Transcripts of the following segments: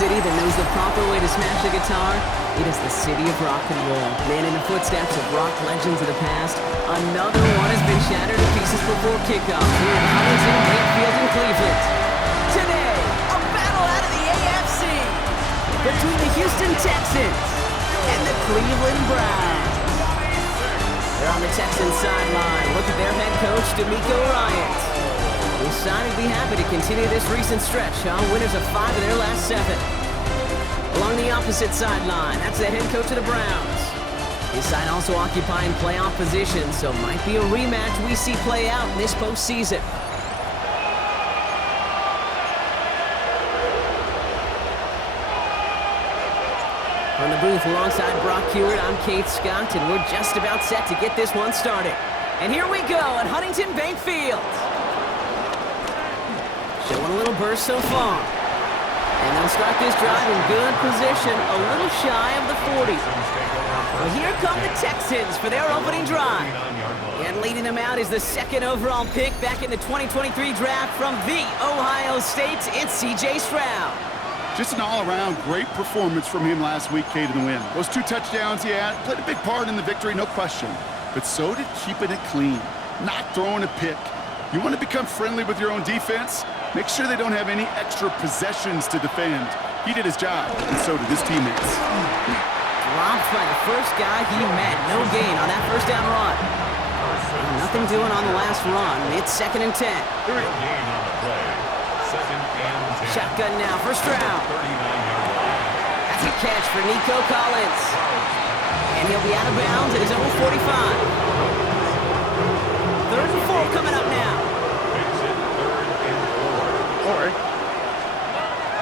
city that knows the proper way to smash a guitar, it is the city of rock and roll. Man, in the footsteps of rock legends of the past, another one has been shattered to pieces before kickoff here in Huntington, Wakefield, and Cleveland. Today, a battle out of the AFC between the Houston Texans and the Cleveland Browns. They're on the Texans sideline. Look at their head coach, DeMeco Ryans. This side would be happy to continue this recent stretch, winners of 5 of their last 7. Along the opposite sideline, that's the head coach of the Browns. His side also occupying playoff position, so might be a rematch we see play out in this postseason. From the booth alongside Brock Hewitt, I'm Keith Scott, and we're just about set to get this one started. And here we go at Huntington Bank Field. Showing a little burst so far. And they'll start this drive in good position, a little shy of the 40. Well, here come the Texans for their opening drive. And leading them out is the 2nd overall pick back in the 2023 draft from the Ohio State. It's C.J. Stroud. Just an all-around great performance from him last week, Kate, in the win. Those 2 touchdowns he had played a big part in the victory, no question. But so did keeping it clean, not throwing a pick. You want to become friendly with your own defense? Make sure they don't have any extra possessions to defend. He did his job, and so did his teammates. Dropped by the first guy he met. No gain on that first down run. Nothing doing on the last run. It's 2nd and 10. Shotgun now for Stroud. That's a catch for Nico Collins. And he'll be out of bounds at his own 45. 3rd and 4 coming up now.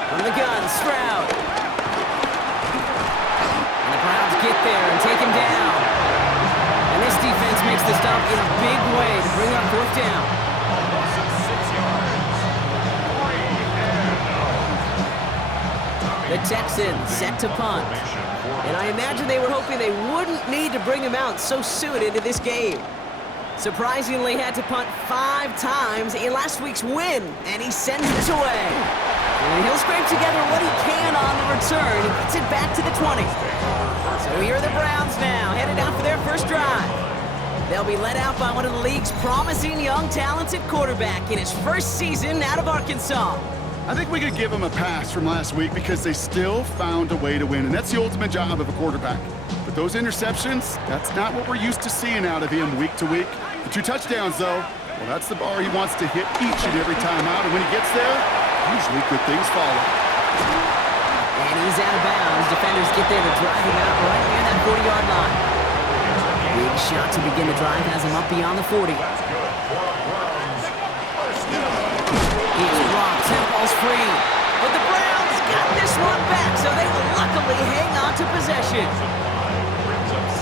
From the gun, Stroud. And the Browns get there and take him down. And this defense makes the stop in a big way to bring up 4th down. The Texans set to punt. And I imagine they were hoping they wouldn't need to bring him out so soon into this game. Surprisingly had to punt 5 times in last week's win, and he sends it away. And he'll scrape together what he can on the return and gets it back to the 20. So here are the Browns now, headed out for their first drive. They'll be led out by one of the league's promising young, talented quarterback in his first season out of Arkansas. I think we could give them a pass from last week because they still found a way to win, and that's the ultimate job of a quarterback. But those interceptions, that's not what we're used to seeing out of him week to week. The 2 touchdowns, though, well, that's the bar he wants to hit each and every time out, and when he gets there, usually good things follow. And he's out of bounds. Defenders get there to drive him out right near that 40-yard line. Big shot to begin the drive has him up beyond the 40. He's blocked. Temple's free. But the Browns got this one back, so they will luckily hang on to possession.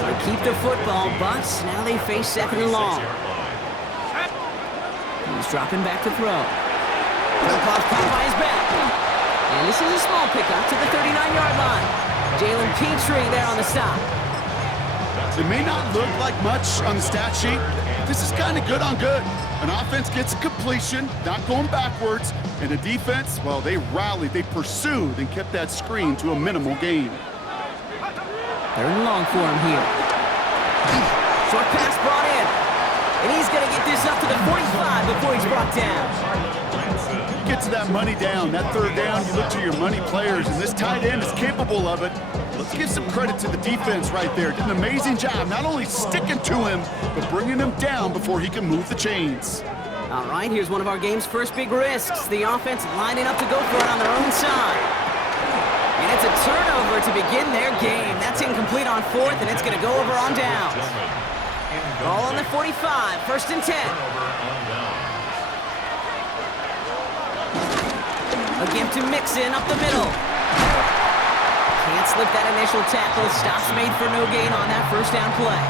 They keep the football, but now they face 2nd and long. He's dropping back to throw. Phillips caught by his back. And this is a small pickup to the 39-yard line. Jalen Petrie there on the stop. It may not look like much on the stat sheet, but this is kind of good on good. An offense gets a completion, not going backwards, and a defense, well, they rallied, they pursued, and kept that screen to a minimal gain. 3rd and long for him here. Short pass brought in. And he's going to get this up to the 45 before he's brought down. You get to that money down, that 3rd down, you look to your money players, and this tight end is capable of it. Let's give some credit to the defense right there. Did an amazing job, not only sticking to him, but bringing him down before he can move the chains. All right, here's one of our game's first big risks. The offense lining up to go for it on their own side. And it's a turnover to begin their game. That's incomplete on 4th, and it's going to go over on downs. Ball on the 45, 1st and 10. A gift to Mixon up the middle. Can't slip that initial tackle. Stops made for no gain on that 1st down play.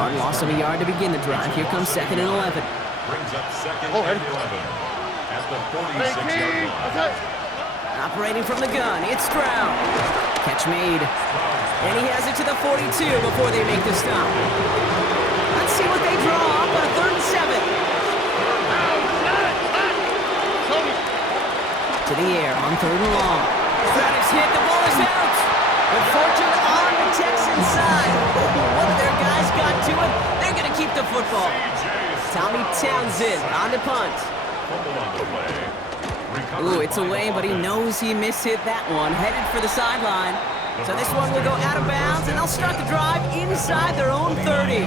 Run loss of a yard to begin the drive. Here comes 2nd and 11. Brings up 2nd and 11 at the 46-yard line. Operating from the gun, it's Stroud. Catch made. And he has it to the 42 before they make the stop. Let's see what they draw up on a 3rd and 7. To the air on 3rd and long. That is hit. The ball is out. But fortune on the Texans side. One of their guys got to it. They're going to keep the football. Tommy Townsend on the punt. Ooh, it's away, but he knows he mishit that one. Headed for the sideline. So this one will go out of bounds, and they'll start the drive inside their own 30.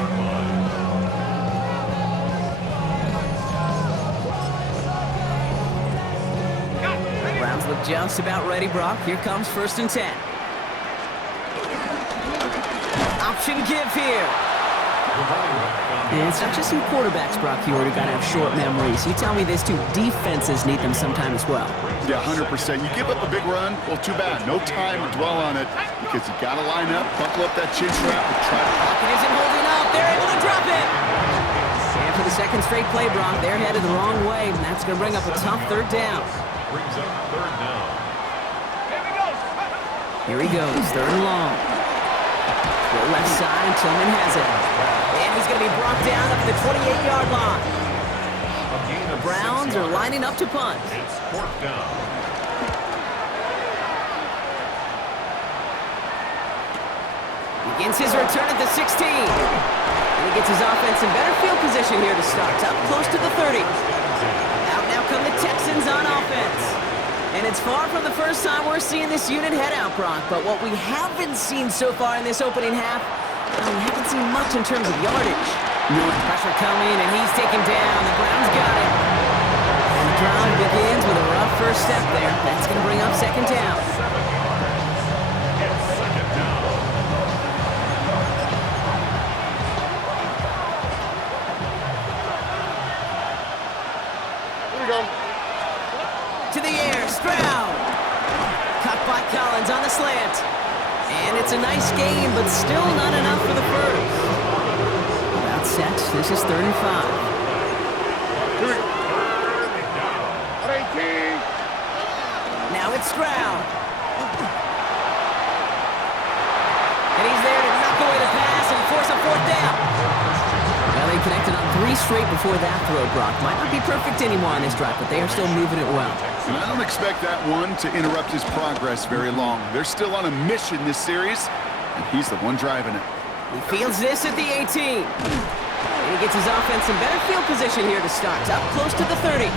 Browns look just about ready, Brock. Here comes 1st and 10. Option give here. And it's not just some quarterbacks, Brock, you already got to have short memories. You tell me this too, defenses need them sometime as well. Yeah, 100%. You give up a big run, well, too bad. No time to dwell on it because you got to line up, buckle up that chin strap, and try to... Pocket isn't holding up. They're able to drop it. And for the second straight play, Brock, they're headed the wrong way, and that's going to bring up a tough 3rd down. Brings up 3rd down. Here he goes, 3rd and long. Go left side, and Tillman has it. And he's going to be brought down up to the 28-yard line. The Browns are lining up to punt. It's 4th down. Begins his return at the 16. And he gets his offense in better field position here to start. Up close to the 30. Out now come the Texans on offense. And it's far from the first time we're seeing this unit head out, Brock. But what we haven't seen so far in this opening half, well, we haven't seen much in terms of yardage. No pressure coming, and he's taken down. The Browns got it. And the drive begins with a rough first step there. That's going to bring up 2nd down. It's 2nd down. Here we go. To the air, Stroud. Cut by Collins on the slant. And it's a nice game, but still not enough for the first. About set. This is 3rd and 5. Now it's Stroud. And he's there to knock away the pass and force a 4th down. Well, they connected on 3 straight before that throw, Brock. Might not be perfect anymore on this drive, but they are still moving it well. And I don't expect that one to interrupt his progress very long. They're still on a mission this series, and he's the one driving it. He fields this at the 18. And he gets his offense in better field position here to start. Up close to the 30.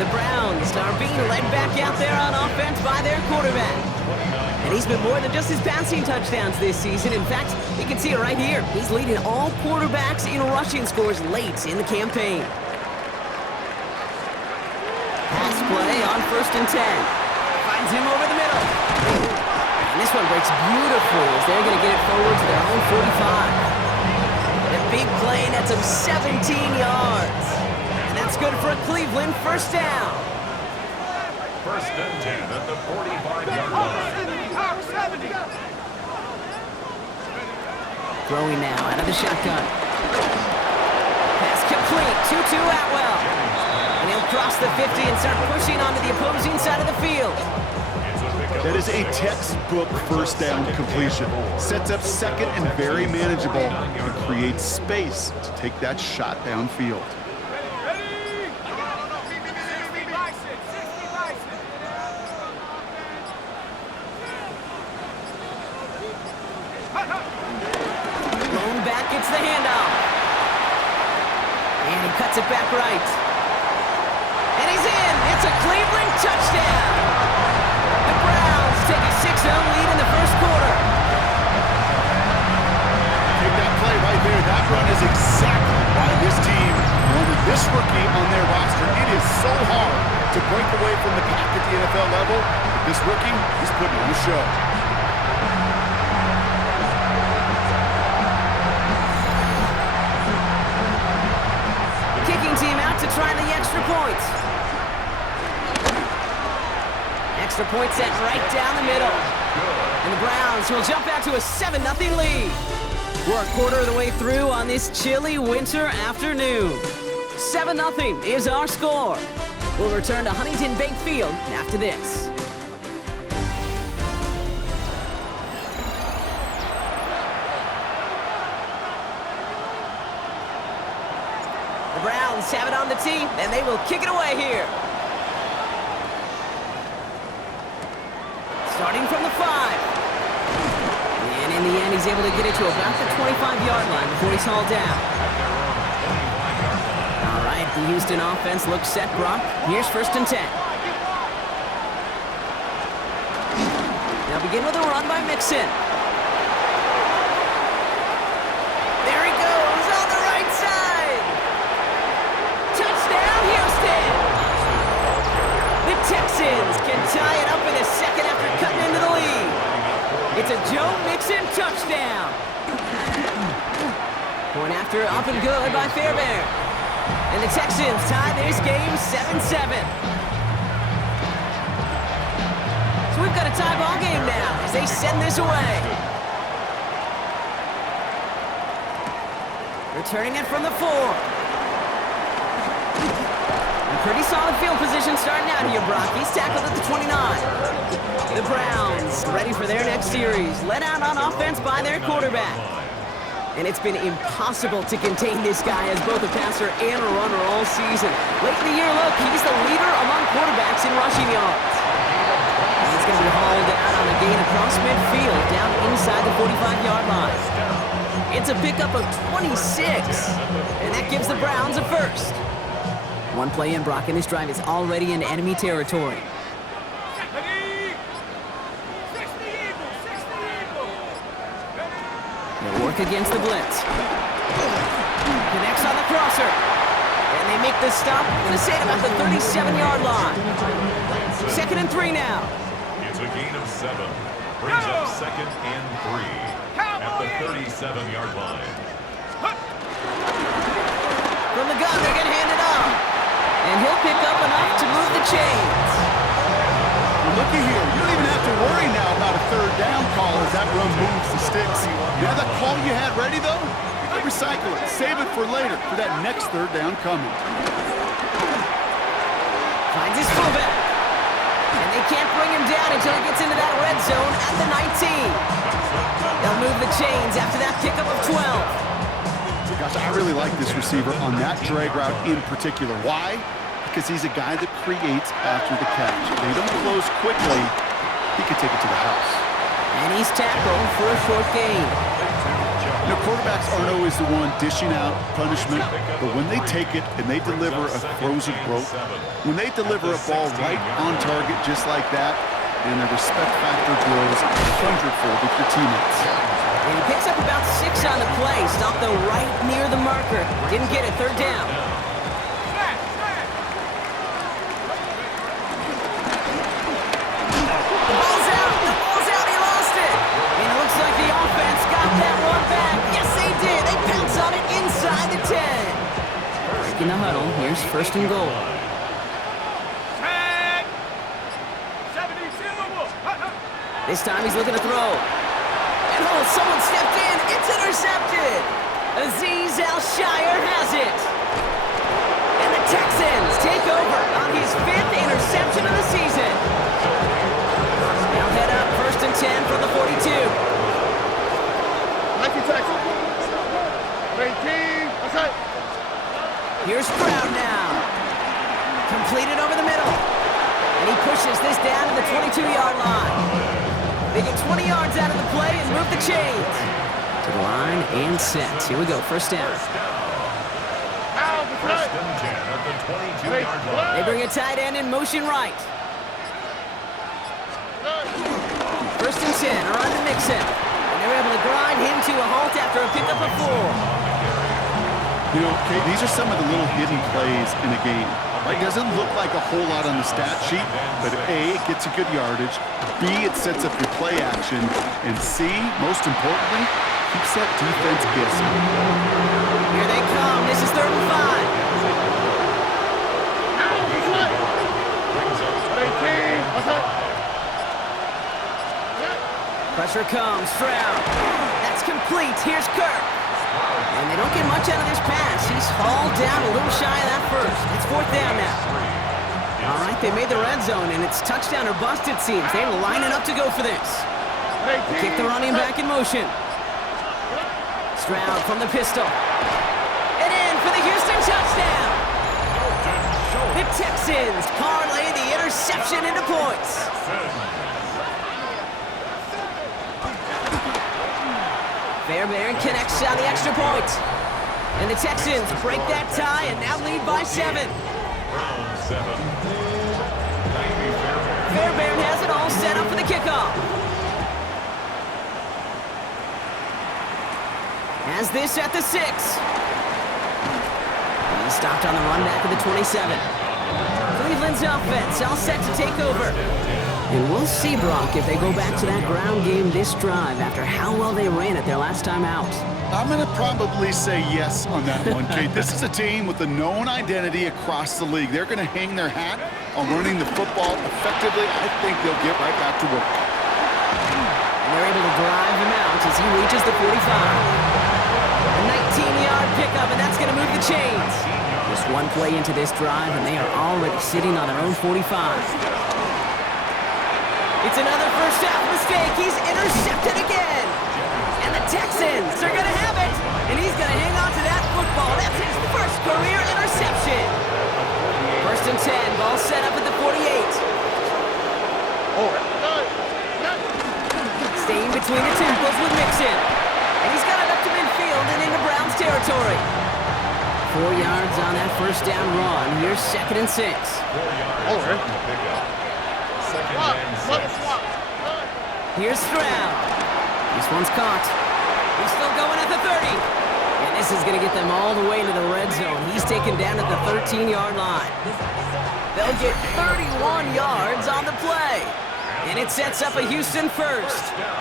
The Browns are being led back out there on offense by their quarterback. And he's been more than just his passing touchdowns this season. In fact, you can see it right here. He's leading all quarterbacks in rushing scores late in the campaign. Pass play on 1st and 10. Finds him over the middle. And this one breaks beautifully as they're going to get it forward to their own 45. A big play, that's of 17 yards. And that's good for a Cleveland 1st down. 1st and 10 at the 45-yard line. Throwing now out of the shotgun. Pass complete. 2-2 Atwell. And he'll cross the 50 and start pushing onto the opposing side of the field. That is a textbook 1st down completion. Sets up 2nd and very manageable and creates space to take that shot downfield. Blown back, gets the handoff. And he cuts it back right. And he's in. It's a Cleveland touchdown. The Browns take a 6-0 lead in the 1st quarter. Take that play right there. That run is exactly why this team wanted this rookie on their roster. It is so hard to break away from the pack at the NFL level. But this rookie is putting on a show. Kicking team out to try the extra point. Extra point set right down the middle. And the Browns will jump out to a 7-0 lead. We're a quarter of the way through on this chilly winter afternoon. 7-0 is our score. We'll return to Huntington Bank Field after this. The Browns have it on the tee, and they will kick it away here. Starting from the 5. And in the end, he's able to get it to about the 25-yard line before he's hauled down. All right, the Houston offense looks set, Brock. Here's 1st and 10. Now begin with a run by Mixon. There he goes on the right side. Touchdown, Houston! The Texans can tie it up in a second after cutting into the lead. It's a Joe Mixon touchdown. Point after up and good by Fairbairn. And the Texans tie this game 7-7. So we've got a tie ball game now as they send this away. Returning it from the 4. A pretty solid field position starting out here, Brock. He's tackled at the 29. The Browns ready for their next series. Led out on offense by their quarterback. And it's been impossible to contain this guy as both a passer and a runner all season. Late in the year, look, he's the leader among quarterbacks in rushing yards. He's going to be hauled down on a gain across midfield, down inside the 45-yard line. It's a pickup of 26, and that gives the Browns a first. One play in, Brock, and this drive is already in enemy territory. They'll work against the blitz. Connects on the crosser. And they make the stop. I'm going to say it about the 37-yard line. 2nd and 3 now. It's a gain of 7. Brings up 2nd and 3 at the 37-yard line. From the gun, they're going to hand it off. And he'll pick up enough to move the chains. Well, looky here. You don't even have to worry now about a 3rd down call as that run moves the sticks. You have that call you had ready, though? You can recycle it. Save it for later for that next 3rd down coming. Finds his fullback. And they can't bring him down until he gets into that red zone at the 19. They'll move the chains after that pickup of 12. Gosh, I really like this receiver on that drag route in particular. Why? Because he's a guy that creates after the catch. If they don't close quickly, he could take it to the house. And he's tackled for a short gain. You know, quarterbacks aren't always the one dishing out punishment, but when they take it and they deliver a frozen rope, when they deliver a ball right on target just like that, and the respect factor grows 100-fold with your teammates. And he picks up about 6 on the play. Stopped though right near the marker. Didn't get it. 3rd down. The ball's out. The ball's out. He lost it. And it looks like the offense got that one back. Yes, they did. They pounce on it inside the 10. Breaking the huddle. Here's 1st and goal. This time he's looking to throw. And oh, someone stepped in. It's intercepted. Azeez Al-Shaair has it. And the Texans take over on his 5th interception of the season. Now head up 1st and 10 from the 42. Thank you, Texans. 18. Okay. Here's Stroud now. Completed over the middle. And he pushes this down to the 22-yard line. They get 20 yards out of the play and move the chains. To the line and set. Here we go, 1st down. 1st and 10 at the 22-yard line. They bring a tight end in motion right. 1st and 10 are on to Mixon. And they're able to grind him to a halt after a pickup of 4. You know, Kate, these are some of the little hidden plays in a game. It doesn't look like a whole lot on the stat sheet, but A, it gets you good yardage, B, it sets up your play action, and C, most importantly, keeps that defense guessing. Here they come. This is 3rd and 5. Pressure comes. Stroud. That's complete. Here's Kirk. And they don't get much out of this pass. He's hauled down a little shy of that first. It's 4th down now. All right, they made the red zone, and it's touchdown or bust, it seems. They're lining up to go for this. They kick the running back in motion. Stroud from the pistol. And in for the Houston touchdown. The Texans parlay the interception into points. Fairbairn connects on the extra point. And the Texans break that tie and now lead by 7. Browns 7. Navy Fairbairn. Fairbairn has it all set up for the kickoff. Has this at the 6. He's stopped on the run back of the 27. Cleveland's offense all set to take over. And we'll see, Brock, if they go back to that ground game this drive after how well they ran it their last time out. I'm going to probably say yes on that one, Kate. This is a team with a known identity across the league. They're going to hang their hat on running the football effectively. I think they'll get right back to work. And they're able to drive him out as he reaches the 45. A 19-yard pickup, and that's going to move the chains. Just one play into this drive, and they are already sitting on their own 45. It's another first half mistake. He's intercepted again. And the Texans are going to have it. And he's going to hang on to that football. That's his first career interception. First and 10. Ball set up at the 48. Staying between the temples with Mixon. And he's got it up to midfield and into Browns territory. 4 yards on that first down run. Here's 2nd and 6. 4 yards on the pickup. 2nd and 6. Here's Stroud. This one's caught. He's still going at the 30. And this is going to get them all the way into the red zone. He's taken down at the 13-yard line. They'll get 31 yards on the play. And it sets up a Houston first. First down.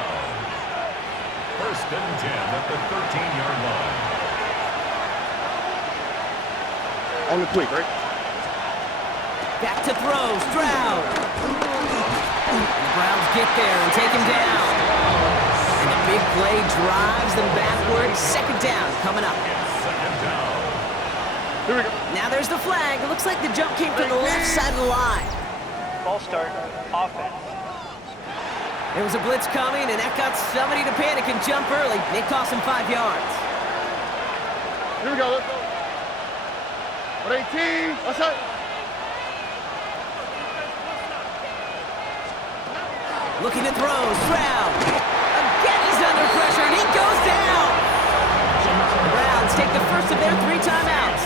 First and 10 at the 13-yard line. On the quick, right? Back to throw. Stroud. The Browns get there and take him down. And the big play drives them backwards. 2nd down coming up. 2nd down. Here we go. Now there's the flag. It looks like the jump came from the left side of the line. Ball start, offense. There was a blitz coming, and that got somebody to panic and jump early. It cost him 5 yards. Here we go. Let's go. 18. What's up? Looking to throw. Stroud. Again, he's under pressure, and he goes down. The Browns take the first of their 3 timeouts.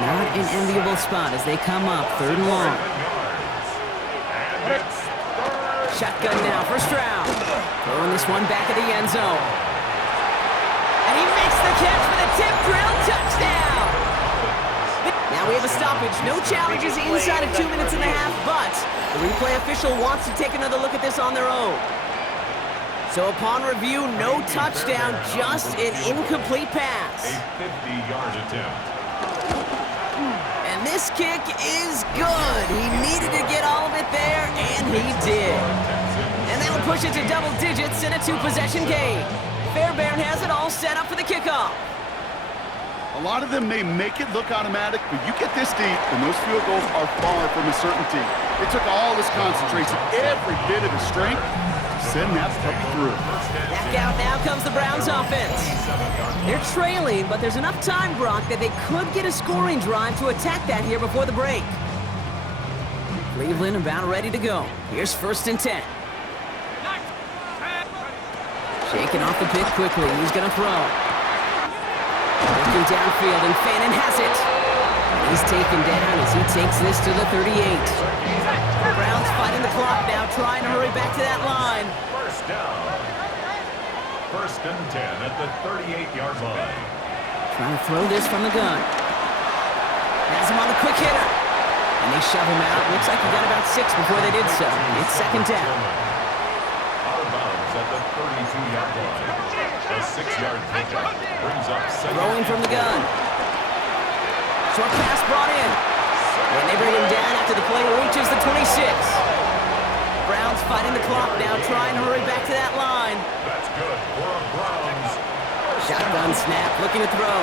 Not an enviable spot as they come up 3rd and long. Shotgun now for Stroud. Throwing this one back at the end zone. And he makes the catch for the tip drill touchdown. Now we have a stoppage. No challenges inside of 2 minutes and a half, but the replay official wants to take another look at this on their own. So upon review, no touchdown, just an incomplete pass. A 50-yard attempt. And this kick is good. He needed to get all of it there, and he did. And that'll push it to double digits in a 2-possession game. Fairbairn has it all set up for the kickoff. A lot of them may make it look automatic, but you get this deep, and those field goals are far from a certainty. It took all his concentration, every bit of his strength, to send that puppy through. Back out now comes the Browns offense. They're trailing, but there's enough time, Brock, that they could get a scoring drive to attack that here before the break. Cleveland about ready to go. Here's 1st and 10. Shaking off the pick quickly. He's going to throw. Looking downfield, and Fannin has it. And he's taken down as he takes this to the 38. The Browns fighting the clock now, trying to hurry back to that line. First down. 1st and 10 at the 38-yard line. Trying to throw this from the gun. Has him on the quick hitter. And they shove him out. Looks like he got about 6 before they did so. It's 2nd down. Out of bounds at the 32-yard line. A 6-yard pickup brings up 2nd. Throwing from the gun. Short pass brought in. And they bring him down after the play reaches the 26. Browns fighting the clock now, trying to hurry back to that line. That's good for a Browns. Shotgun snap, looking to throw.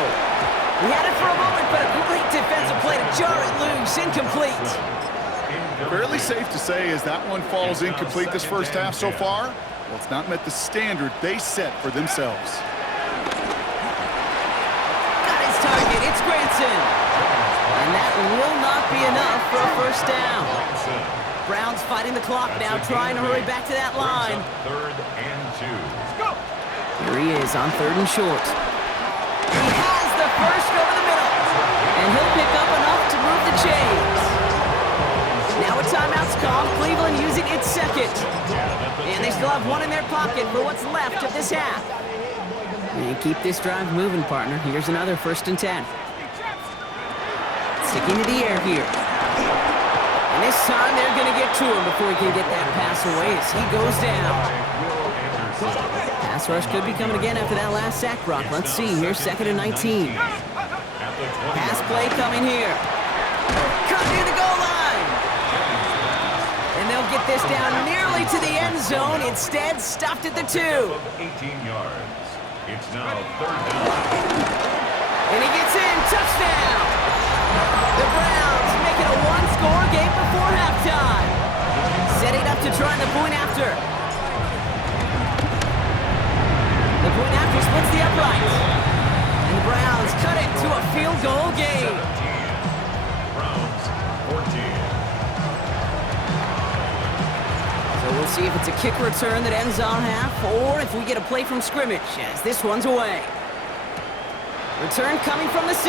He had it for a moment, but a great defensive play to jar it loose. Incomplete. Fairly safe to say as that one falls incomplete this first half so far, well, it's not met the standard they set for themselves. Got his target, it's Granson. And that will not be enough for a first down. Browns fighting the clock now, trying to hurry back to that line. 3rd and 2. Here he is on 3rd and short. He has the first over the middle. And he'll pick up enough to move the chains. Now a timeout's called. Cleveland using its second. And they still have one in their pocket for what's left of this half. And keep this drive moving, partner. Here's another 1st and 10. Sticking to the air here. And this time they're going to get to him before he can get that pass away as he goes down. Pass rush could be coming again after that last sack, Brock. Let's see. Here's 2nd and 19. Pass play coming here. Cut near the goal line. And they'll get this down nearly to the end zone. Instead, stopped at the 2. 18 yards. It's now 3rd down. And he gets in. Touchdown. The Browns make it a one-score game before halftime. Setting up to try the point after. The point after splits the upright. And the Browns cut it to a field goal game. 17. Browns 14. So we'll see if it's a kick return that ends on half, or if we get a play from scrimmage as this one's away. Return coming from the 6.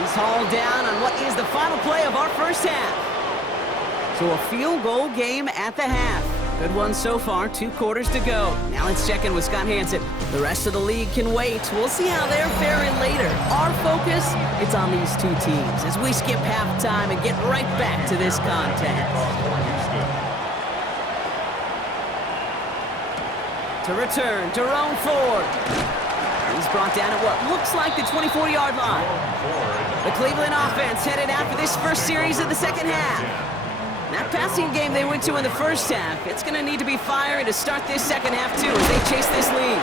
He's hauled down on what is the final play of our first half. So a field goal game at the half. Good one so far, 2 quarters to go. Now let's check in with Scott Hansen. The rest of the league can wait. We'll see how they're faring later. Our focus, it's on these 2 teams as we skip halftime and get right back to this contest. To return, Jerome Ford. He's brought down at what looks like the 24-yard line. The Cleveland offense headed out for this first series of the second half. That passing game they went to in the first half, it's going to need to be fiery to start this second half, too, as they chase this lead.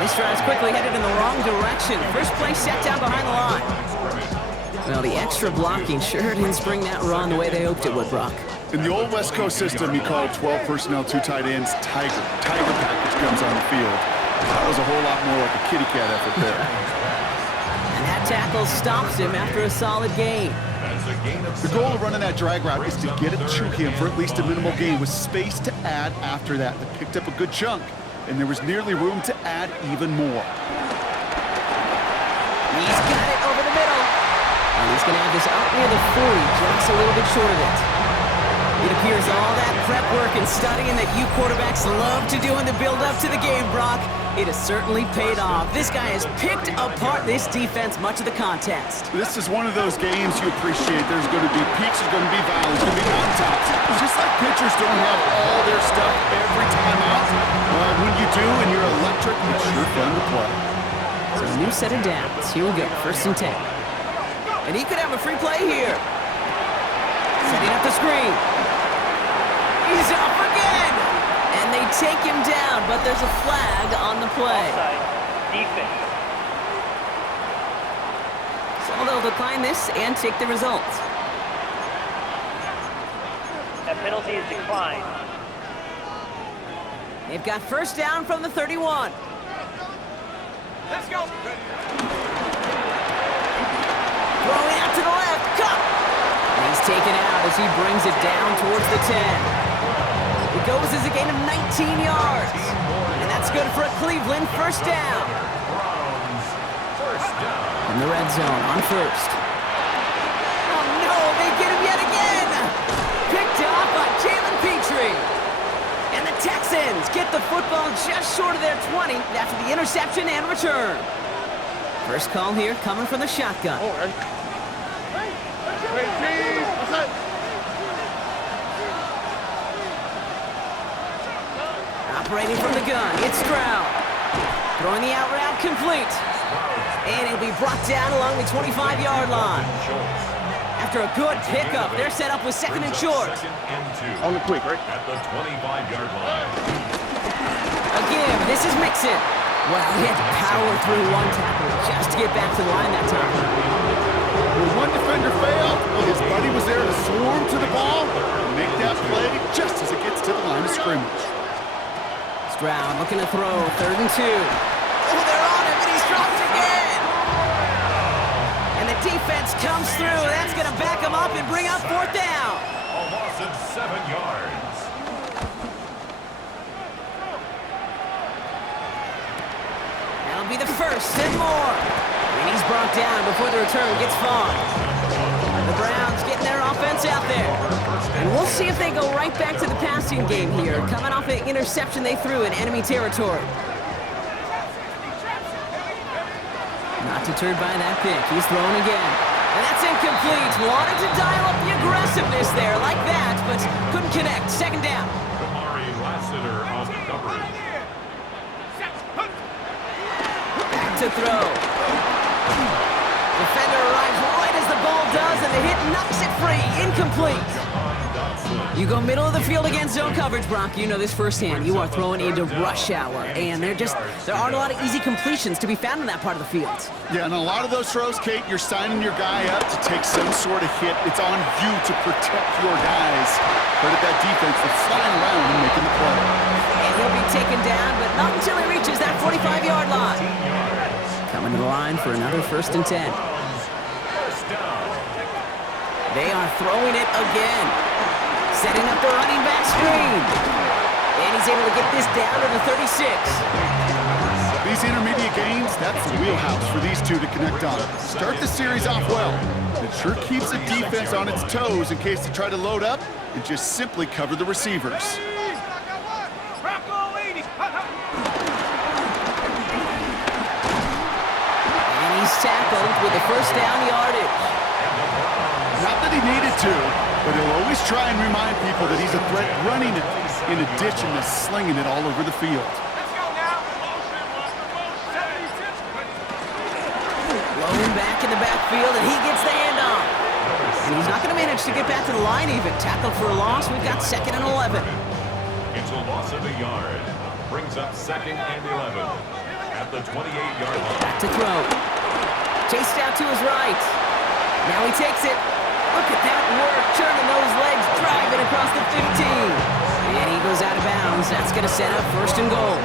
This drive's quickly headed in the wrong direction. First play set down behind the line. Well, the extra blocking sure didn't spring that run the way they hoped it would, Brock. In the old West Coast system, you called 12 personnel, 2 tight ends, Tiger. Tiger package comes on the field. That was a whole lot more like a kitty cat effort there. And that tackle stops him after a solid gain. The goal of running that drag route is to get it to him for at least a minimal gain with space to add after that. They picked up a good chunk, and there was nearly room to add even more. He's got it over the middle. And he's going to have this out near the 40, just a little bit short of it. It appears all that prep work and studying that you quarterbacks love to do in the build-up to the game, Brock, it has certainly paid off. This guy has picked apart this defense much of the contest. This is one of those games you appreciate. There's going to be peaks, there's going to be valleys, there's going to be mountaintops. Just like pitchers don't have all their stuff every time out. When you do and you're electric, it's sure fun to play. So a new set of downs. Here we go, 1st and 10. And he could have a free play here. Setting up the screen. He's off again! And they take him down, but there's a flag on the play. Offside. Defense. So they'll decline this and take the results. That penalty is declined. They've got 1st down from the 31. Let's go. Throwing out to the left. Cup! And he's taken out as he brings it down towards the 10. It goes as a gain of 19 yards. And that's good for a Cleveland 1st down. In the red zone on 1st. Oh no, they get him yet again! Picked off by Jalen Petrie. And the Texans get the football just short of their 20 after the interception and return. First call here coming from the shotgun. Oh, hey. Wait, please. What's that? Operating from the gun, it's Stroud. Throwing the out route complete. And he'll be brought down along the 25-yard line. After a good pickup, they're set up with 2nd and short. On the quick, right? At the 25-yard line. Again, this is Mixon. Well, he had to power through one tackle just to get back to the line that time. When one defender failed, his buddy was there to swarm to the ball and make that play just as it gets to the line of scrimmage. Stroud looking to throw, 3rd and 2. Oh, they're on him, and he's dropped again. And the defense comes through. That's going to back him up and bring up 4th down. A loss of 7 yards. the first and more. And he's brought down before the return gets far. The Browns getting their offense out there. And we'll see if they go right back to the passing game here, coming off an interception they threw in enemy territory. Not deterred by that pick. He's thrown again. And that's incomplete. Wanted to dial up the aggressiveness there like that, but couldn't connect. Second down. Kamari Lassiter on the coverage. Back to throw. Defender arrives right as the ball does, and the hit knocks it free. Incomplete. You go middle of the field against zone coverage, Brock. You know this firsthand. You are throwing into rush hour, and there aren't a lot of easy completions to be found in that part of the field. Yeah, and a lot of those throws, Kate, you're signing your guy up to take some sort of hit. It's on you to protect your guys. But at that defense, they're flying around and making the play. And he'll be taken down, but not until he reaches that 45-yard line. Coming to the line for another 1st and 10. They are throwing it again. Setting up the running back screen. And he's able to get this down to the 36. These intermediate gains, that's the wheelhouse for these two to connect on. Start the series off well. It sure keeps the defense on its toes in case they try to load up and just simply cover the receivers. And he's tackled with the first down yardage. Not that he needed to, but he'll always try and remind people that he's a threat running it in addition to slinging it all over the field. Blown back in the backfield, and he gets the handoff. And he's not going to manage to get back to the line even. Tackled for a loss. We've got 2nd and 11. It's a loss of a yard. Brings up 2nd and 11 at the 28-yard line. Back to throw. Chased out to his right. Now he takes it. Look at that work, turning those legs, driving across the 15. And he goes out of bounds. That's going to set up 1st and goal.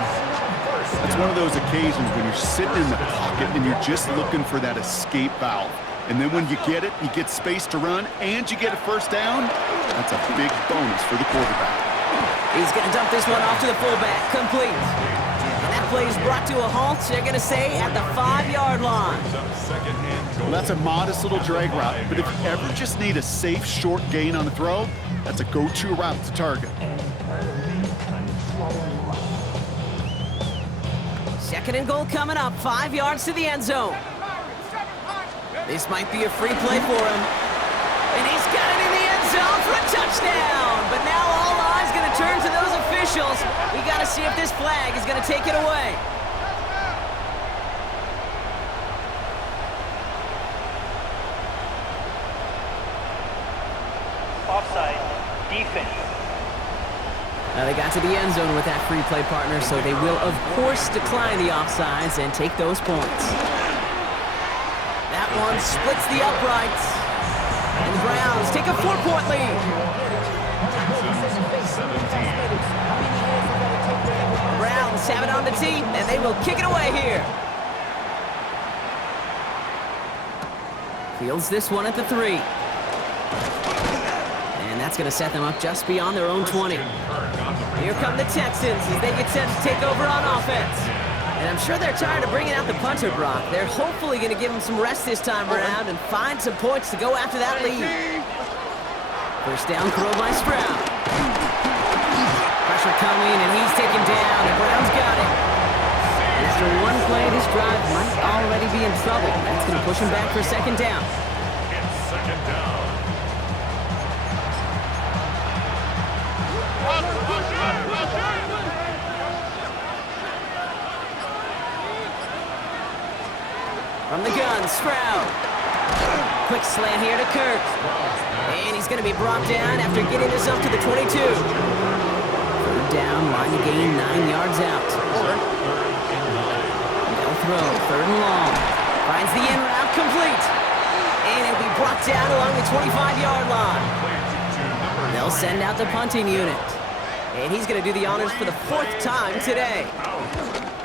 It's one of those occasions when you're sitting in the pocket and you're just looking for that escape valve. And then when you get it, you get space to run, and you get a 1st down. That's a big bonus for the quarterback. He's going to dump this one off to the fullback. Complete. And that play is brought to a halt, they're going to say, at the 5-yard line. Well, that's a modest little drag route, but if you ever just need a safe, short gain on a throw, that's a go-to route to target. 2nd and goal coming up, 5 yards to the end zone. This might be a free play for him. And he's got it in the end zone for a touchdown. But now all eyes going to turn to those officials. We got to see if this flag is going to take it away. Offside. Defense. Now they got to the end zone with that free play partner, so they will, of course, decline the offsides and take those points. That one splits the uprights. And the Browns take a 4-point lead. The Browns have it on the tee, and they will kick it away here. Fields this one at the 3. And that's going to set them up just beyond their own 20. Here come the Texans as they get set to take over on offense. And I'm sure they're tired of bringing out the punter, Brock. They're hopefully going to give him some rest this time around and find some points to go after that lead. 1st down throw by Stroud. Pressure coming, and he's taken down, and Brown's got it. And after one play, this drive might already be in trouble. That's going to push him back for 2nd down. It's 2nd down. From the gun, Stroud. Quick slant here to Kirk. And he's going to be brought down after getting this up to the 22. 3rd down, line to gain 9 yards out. They'll throw, 3rd and long. Finds the in route, complete. And it'll be brought down along the 25-yard line. They'll send out the punting unit. And he's going to do the honors for the 4th time today.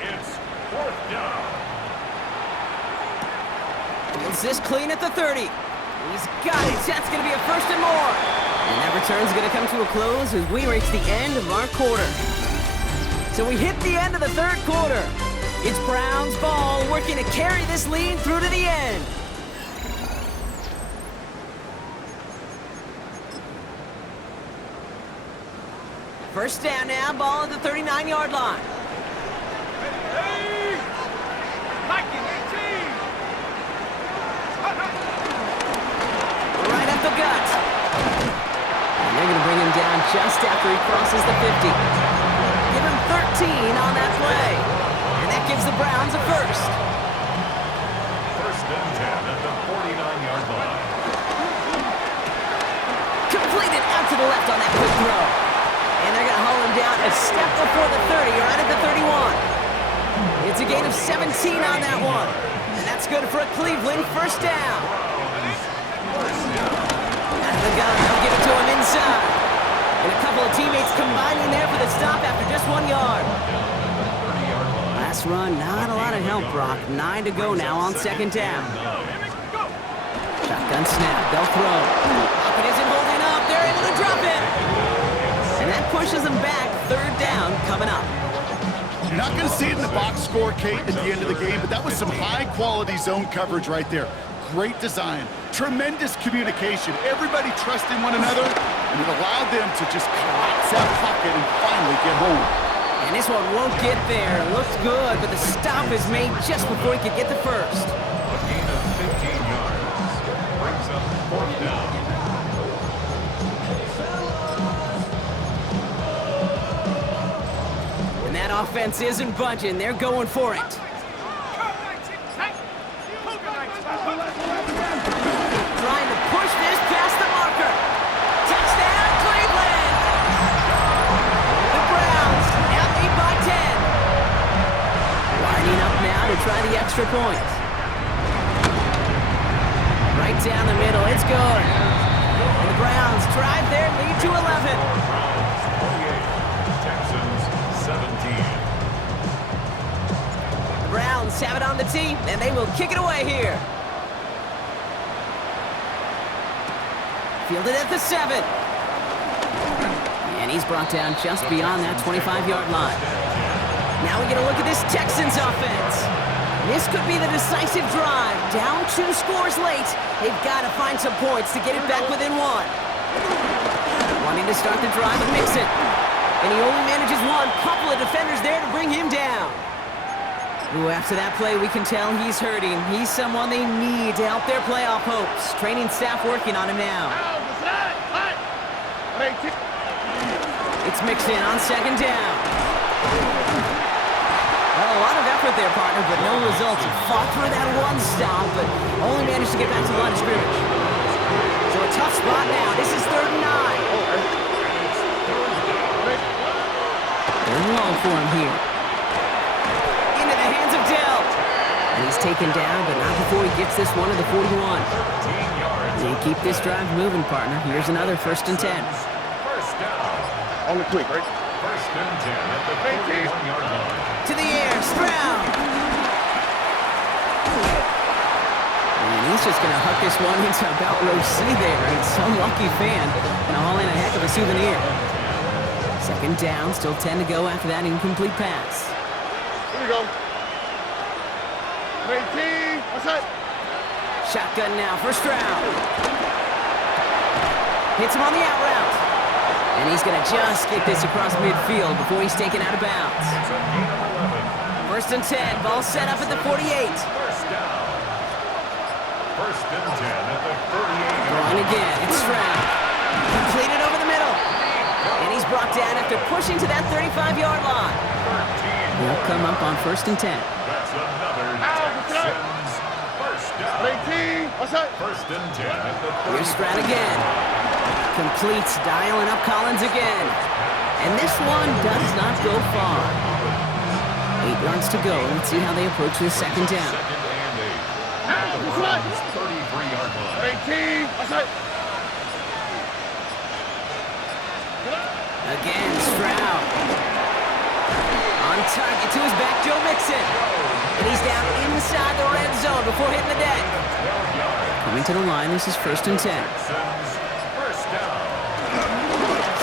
It's 4th down. Fields this clean at the 30. He's got it. That's going to be a 1st and more. And that return's going to come to a close as we reach the end of our quarter. So we hit the end of the 3rd quarter. It's Brown's ball working to carry this lead through to the end. First down now, ball at the 39-yard line. Right up the gut. And they're going to bring him down just after he crosses the 50. Give him 13 on that play. And that gives the Browns a first. First and 10 at the 49-yard line. Completed out to the left on that quick throw. And they're going to haul him down a step before the 30, right at the 31. It's a gain of 17 on that one. And that's good for a Cleveland first down. Out of the gun, they'll give it to him inside. And a couple of teammates combining there for the stop after just 1 yard. Last run, not a lot of help, Brock. 9 to go now on second down. Shotgun snap, they'll throw. It isn't holding up, they're able to drop it. And that pushes them back, third down coming up. You're not going to see it in the box score, Kate, at the end of the game, but that was some high-quality zone coverage right there. Great design, tremendous communication, everybody trusting one another, and it allowed them to just collapse that pocket and finally get home. And this one won't get there. Looks good, but the stop is made just before he could get the first. A gain of 15 yards. Brings up fourth down. And that offense isn't budging. They're going for it. Trying to push this past the marker. Touchdown, Cleveland! The Browns now lead by 10. Lining up now to try the extra point. Right down the middle, it's good. And the Browns drive their lead to 11. Browns 28, Texans 17. The Browns have it on the tee, and they will kick it away here. Fielded at the 7. And he's brought down just beyond that 25-yard line. Now we get a look at this Texans offense. This could be the decisive drive. Down 2 scores late. They've got to find some points to get it back within 1. Wanting to start the drive with Mixon. And he only manages one. Couple of defenders there to bring him down. Ooh, after that play, we can tell he's hurting. He's someone they need to help their playoff hopes. Training staff working on him now. It's Mixon on second down. Well, a lot of effort there, partner, but no results. He fought through that one stop, but only managed to get back to the line of scrimmage. So a tough spot now. This is 3rd and 9. Third and long for him here. Into the hands of Dell. And he's taken down, but not before he gets this one to the 41. They keep this drive moving, partner. Here's another 1st and 10. First down. On the quick, right? First and 10 at the 41-yard line. To the air, Stroud. And he's just going to huck this one into about row C there. And some lucky fan going to haul in a heck of a souvenir. Second down, still 10 to go after that incomplete pass. Here we go. 18. What's that? Shotgun now for Stroud. Hits him on the out route. And he's going to just get this across midfield before he's taken out of bounds. It's a gain of 11. First and 10, ball set up at the 48. First down. First and 10 at the 38. Throwing again, it's Stroud. Completed over the middle. And he's brought down after pushing to that 35-yard line. He'll come up on 1st and 10. That's another Texans first down. 18. What's that? First and 10 at the 30. Here's Stroud again. Completes, dialing up Collins again. And this one does not go far. 8 yards to go. Let's see how they approach this second down. Second and 8. At the Browns 33-yard line. 18. What's that? Again, Stroud. On target to his back, Joe Mixon. And he's down inside the red zone before hitting the deck. 12 yards. Coming to the line, this is 1st and 10. Texans first down.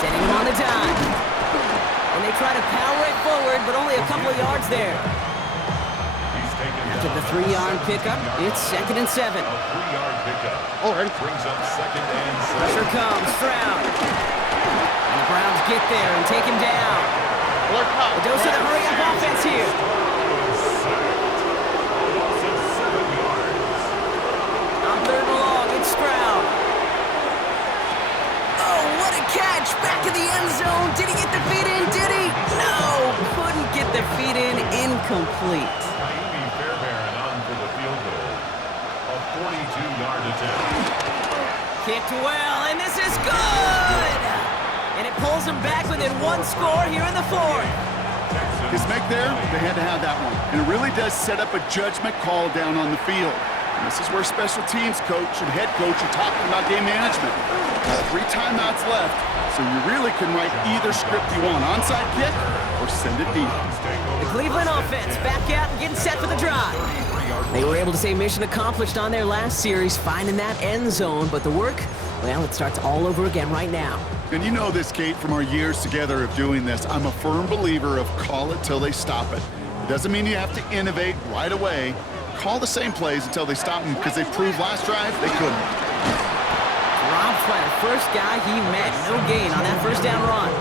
Setting him on the dime. And they try to power it forward, but only a couple of yards there. After the 3-yard pickup, it's 2nd and 7. A 3-yard pickup. Brings up 2nd and 7. Pressure comes, Stroud. And the Browns get there and take him down. A dose of the hurry-up offense here. Loss of 7 yards. On 3rd and long, it's Stroud. Oh, what a catch! Back in the end zone. Did he get the feet in? Did he? No! Couldn't get the feet in. Incomplete. Naimi Fairbairn on for the field goal. A 42-yard attempt. Kicked well, and this is good! And it pulls him back within 1 score here in the 4th. His make there, they had to have that one. And it really does set up a judgment call down on the field. And this is where special teams coach and head coach are talking about game management. 3 timeouts left, so you really can write either script you want. Onside kick or send it deep. The Cleveland offense back out and getting set for the drive. They were able to say mission accomplished on their last series, finding that end zone, but the work, well, it starts all over again right now. And you know this, Kate, from our years together of doing this. I'm a firm believer of call it till they stop it. It doesn't mean you have to innovate right away. Call the same plays until they stop them, because they proved last drive they couldn't. Rob Flatter, first guy he met, no gain on that first down run.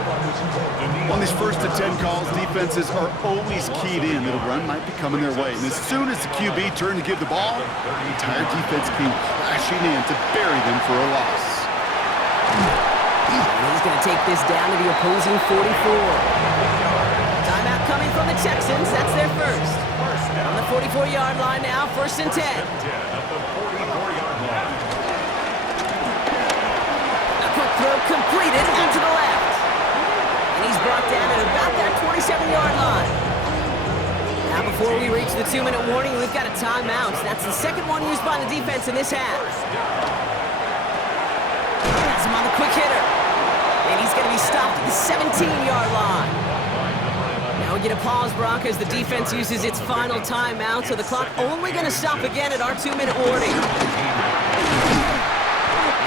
On these 1st and 10 calls, defenses are always keyed in that a run might be coming their way. And as soon as the QB turned to give the ball, the entire defense came crashing in to bury them for a loss. He's going to take this down to the opposing 44. Timeout coming from the Texans. That's their first. On the 44-yard line now, 1st and 10. At the 44-yard line. A quick throw completed out to the left. And he's brought down at about that 27-yard line. Now before we reach the 2-minute warning, we've got a timeout. That's the 2nd one used by the defense in this half. That's him on the quick hitter. And he's going to be stopped at the 17-yard line. Now we get a pause, Brock, as the defense uses its final timeout, so the clock only going to stop again at our 2-minute warning. And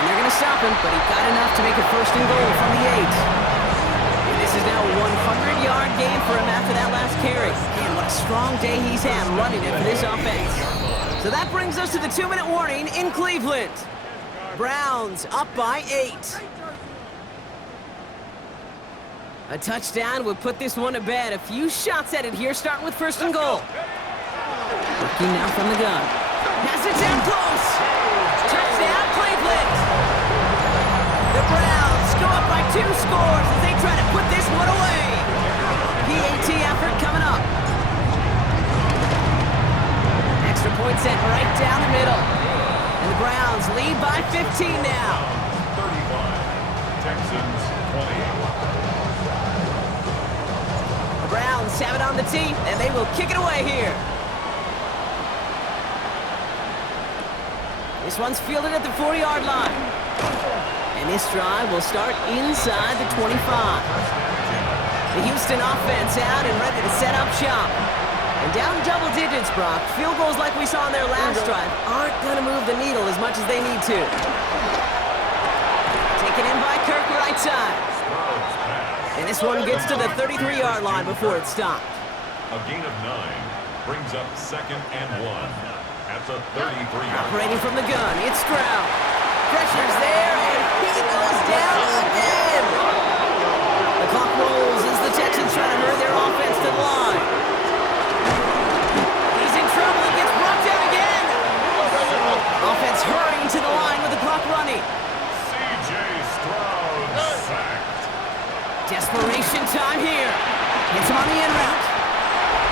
they're going to stop him, but he got enough to make it 1st and goal from the 8. And this is now a 100-yard game for him after that last carry. Man, what a strong day he's had running it for this offense. So that brings us to the 2-minute warning in Cleveland. Browns up by 8. A touchdown would put this one to bed. A few shots at it here, starting with 1st and goal. Working now from the gun. Has it down close. Touchdown, Cleveland. The Browns go up by 2 scores as they try to put this one away. PAT effort coming up. Extra point set right down the middle. And the Browns lead by 15 now. 35. Texans 20. Browns have it on the tee, and they will kick it away here. This one's fielded at the 40-yard line. And this drive will start inside the 25. The Houston offense out and ready to set up shop. And down double digits, Brock. Field goals like we saw on their last drive aren't going to move the needle as much as they need to. Taken in by Kirk, right side. And this one gets to the 33-yard line before it's stopped. A gain of 9 brings up 2nd and 1 at the 33-yard. Operating from the gun, it's Stroud. Pressure's there, and he goes down again. The clock rolls as the Texans try to hurry their offense to the line. He's in trouble and gets brought down again. Offense hurrying to the line with the clock running. C.J. Stroud sacked. Desperation time here. Hits him on the in route.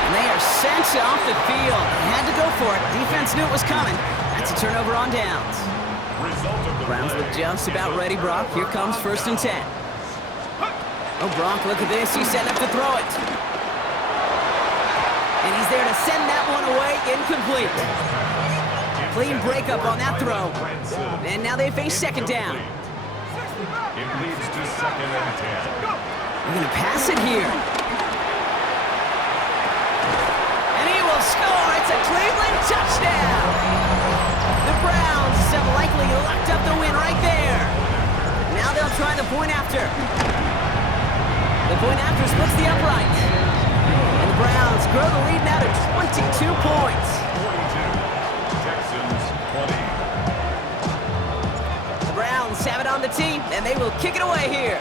And they are sent off the field. They had to go for it. Defense knew it was coming. That's a turnover on downs. Result of the Browns play. look just about ready, Brock. Here comes 1st and 10. Oh, Brock, look at this. He's setting up to throw it. And he's there to send that one away. Incomplete. Clean breakup on that throw. And now they face 2nd down. It leads to 2nd and 10. They're going to pass it here. And he will score. It's a Cleveland touchdown. The Browns have likely locked up the win right there. Now they'll try the point after. The point after splits the upright. And the Browns grow the lead now to 22 points. 42. Texans 20. The Browns have it on the tee, and they will kick it away here.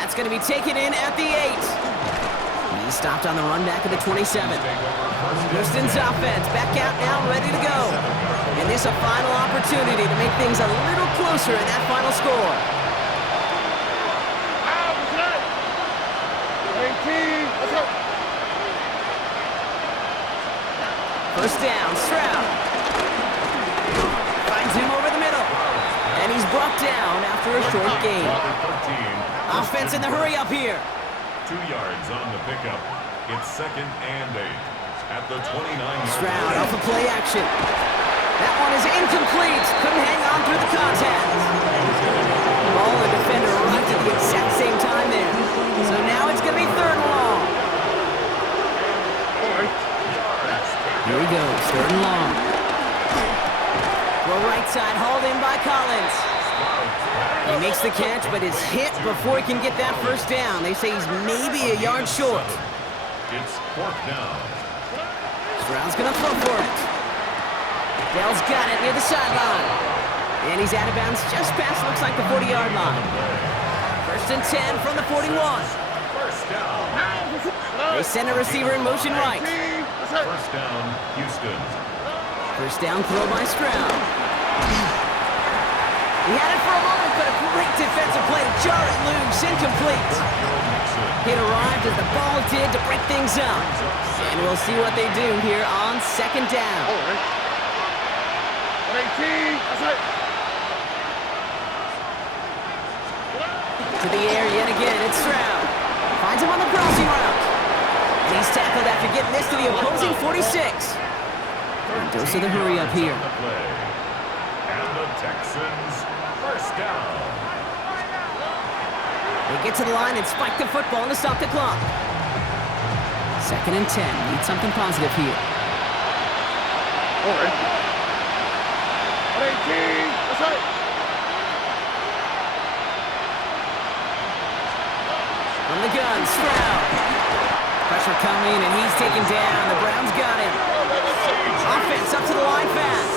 That's going to be taken in at the 8. He's stopped on the run back at the 27. Houston's offense back out now, ready to go. And this a final opportunity to make things a little closer in that final score. 18. Let's go. First down, Stroud. Finds him over the middle. And he's brought down after a short gain. Offense in the hurry up here. 2 yards on the pickup. It's 2nd and 8 at the 29. Stroud off of play action. That one is incomplete. Couldn't hang on through the contact. Ball and defender arrived at the exact same time there. So now it's going to be 3rd and long. Here he goes, 3rd and long. Throw right side, hauled in by Collins. He makes the catch, but is hit before he can get that first down. They say he's maybe a yard short. It's 4th down. Stroud's going to throw for it. Dell's got it near the sideline. And he's out of bounds just past, looks like the 40-yard line. 1st and 10 from the 41. First down. They send a receiver in motion right. First down, Houston. First down throw by Stroud. He had it for a moment, but a great defensive play to jar it loose, incomplete. It arrived as the ball did to break things up. And we'll see what they do here on 2nd down. 18. That's it. To the air yet again, it's Stroud. Finds him on the crossing route. And he's tackled after getting this to the opposing 46. Dose of the hurry up here. And the Texans, first down. They get to the line and spike the football to stop the clock. 2nd and 10. Need something positive here. 18. That's it. From the gun, Stroud. Pressure coming, and he's taken down. The Browns got him. Offense up to the line fast.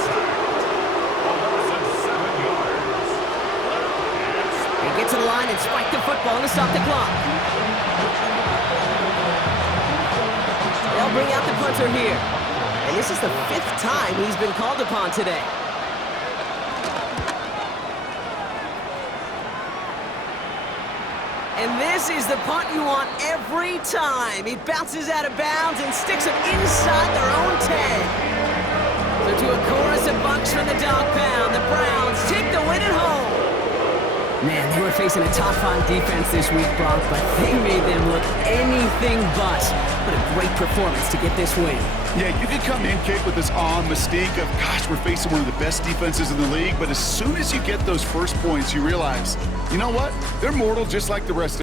They get to the line and spike the football to stop the clock. They'll bring out the punter here. And this is the 5th time he's been called upon today. And this is the punt you want every time. He bounces out of bounds and sticks it inside their own 10. So to a chorus of bunks from the dog pound, the Browns take the win at home. Man, they were facing a top-5 defense this week, Brock, but they made them look anything but. What a great performance to get this win. Yeah, you could come in, Kate, with this mystique of, gosh, we're facing one of the best defenses in the league, but as soon as you get those first points, you realize, you know what? They're mortal just like the rest of